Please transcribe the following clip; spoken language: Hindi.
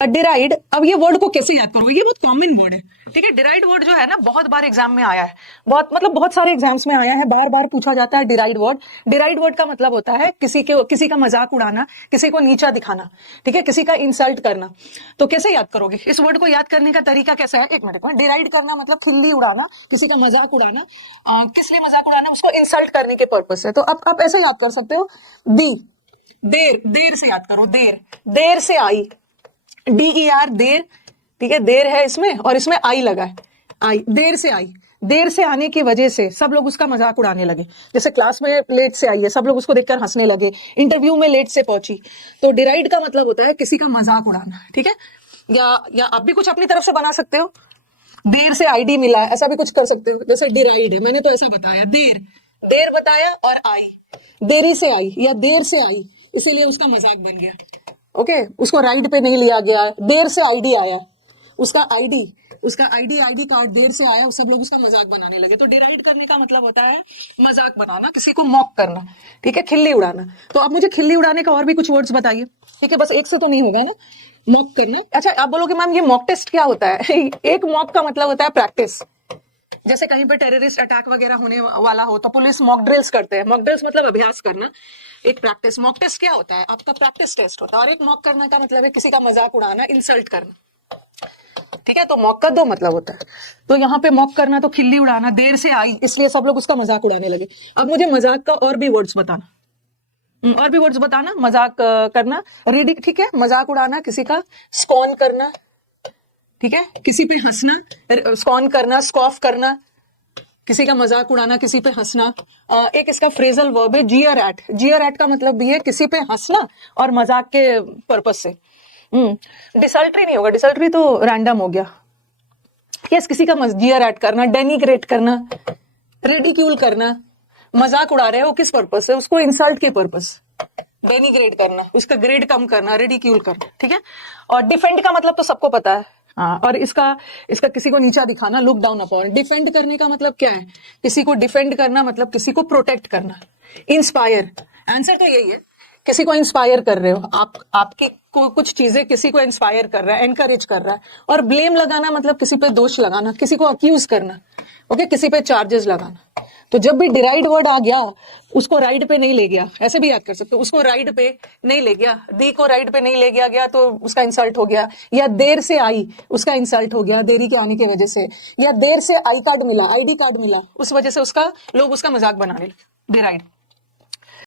डिराइड, अब ये वर्ड को कैसे याद करोगे, ये बहुत कॉमन वर्ड है, ठीक है। डिराइड वर्ड जो है ना बहुत बार एग्जाम में आया है, बहुत सारे एग्जाम्स में आया है, बार बार पूछा जाता है डिराइड वर्ड। डिराइड वर्ड का मतलब होता है किसी का मजाक उड़ाना, किसी को नीचा दिखाना, ठीक है, किसी का इंसल्ट करना। तो कैसे याद करोगे इस वर्ड को? याद करने का तरीका कैसा है, एक मिनट में। डिराइड करना मतलब खिल्ली उड़ाना, किसी का मजाक उड़ाना। किस लिए मजाक उड़ाना? उसको इंसल्ट करने के पर्पज से। तो अब आप ऐसे याद कर सकते हो, दी, देर से याद करो, देर से आई, DER, देर, ठीक है, देर है इसमें और इसमें आई लगा है, आई, देर से आई। देर से आने की वजह से सब लोग उसका मजाक उड़ाने लगे। जैसे क्लास में लेट से आई है, सब लोग उसको देखकर हंसने लगे। इंटरव्यू में लेट से पहुंची। तो डिराइड का मतलब होता है किसी का मजाक उड़ाना, ठीक है। या आप भी कुछ अपनी तरफ से बना सकते हो, देर से ID मिला, ऐसा भी कुछ कर सकते हो। जैसे डिराइड है, मैंने तो ऐसा बताया, देर बताया और आई, देरी से आई या देर से आई, इसीलिए उसका मजाक बन गया। ओके, उसको राइड पे नहीं लिया गया, देर से ID आया, उसका ID कार्ड देर से आया, सब लोग उसका मजाक बनाने लगे। तो डिराइड करने का मतलब होता है मजाक बनाना, किसी को मॉक करना, ठीक है, खिल्ली उड़ाना। तो अब मुझे खिल्ली उड़ाने का और भी कुछ वर्ड्स बताइए, ठीक है, बस एक से तो नहीं होगा ना, मॉक करना। अच्छा, आप बोलोगे मैम ये मॉक टेस्ट क्या होता है? एक मॉक का मतलब होता है प्रैक्टिस। जैसे कहीं पे टेररिस्ट अटैक वगैरह होने वाला हो तो पुलिस मॉक ड्रिल्स करते हैं। मॉक ड्रिल्स मतलब अभ्यास करना, एक प्रैक्टिस। मॉक टेस्ट क्या होता है? आपका प्रैक्टिस टेस्ट होता है। और एक मॉक करना का मतलब है किसी का मजाक उड़ाना, इंसल्ट करना, ठीक है। तो मॉक का दो मतलब होता है। तो यहाँ पे मॉक करना तो खिल्ली उड़ाना, देर से आई इसलिए सब लोग उसका मजाक उड़ाने लगे। अब मुझे मजाक का और भी वर्ड्स बताना, मजाक करना, रीडिंग, ठीक है, मजाक उड़ाना, किसी का स्कॉन करना, ठीक है, किसी पे हंसना, स्कॉन करना, स्कॉफ करना, किसी का मजाक उड़ाना, किसी पे हंसना। एक इसका फ्रेजल वर्ब है जियर एट। जियर एट का मतलब भी है किसी पे हंसना और मजाक के पर्पस से। डिसल्ट्री नहीं होगा, डिसल्ट्री तो रैंडम हो गया। यस, किसी का जियर एट करना, डेनिग्रेट करना, रिडिक्यूल करना, मजाक उड़ा रहे हो किस पर्पस से? उसको इंसल्ट के पर्पस। डेनिग्रेट करना, उसका ग्रेड कम करना, रिडिक्यूल करना, ठीक है। और डिफेंड का मतलब तो सबको पता है, हाँ। और इसका किसी को नीचा दिखाना, लुक डाउन अपॉन। डिफेंड करने का मतलब क्या है? किसी को डिफेंड करना मतलब किसी को प्रोटेक्ट करना। इंस्पायर, आंसर तो यही है, किसी को इंस्पायर कर रहे हो आपकी कुछ चीजें किसी को इंस्पायर कर रहा है, एनकरेज कर रहा है। और ब्लेम लगाना मतलब किसी पे दोष लगाना, किसी को अक्यूज करना, ओके, किसी पे चार्जेस लगाना। तो जब भी डिराइड वर्ड आ गया, उसको राइड पे नहीं ले गया, ऐसे भी याद कर सकते हो, उसको राइड पे नहीं ले गया, दी को राइड पे नहीं ले गया तो उसका इंसल्ट हो गया। या देर से आई, उसका इंसल्ट हो गया देरी के आने की वजह से। या देर से ID कार्ड मिला, उस वजह से लोग उसका मजाक बनाने लगे, डिराइड।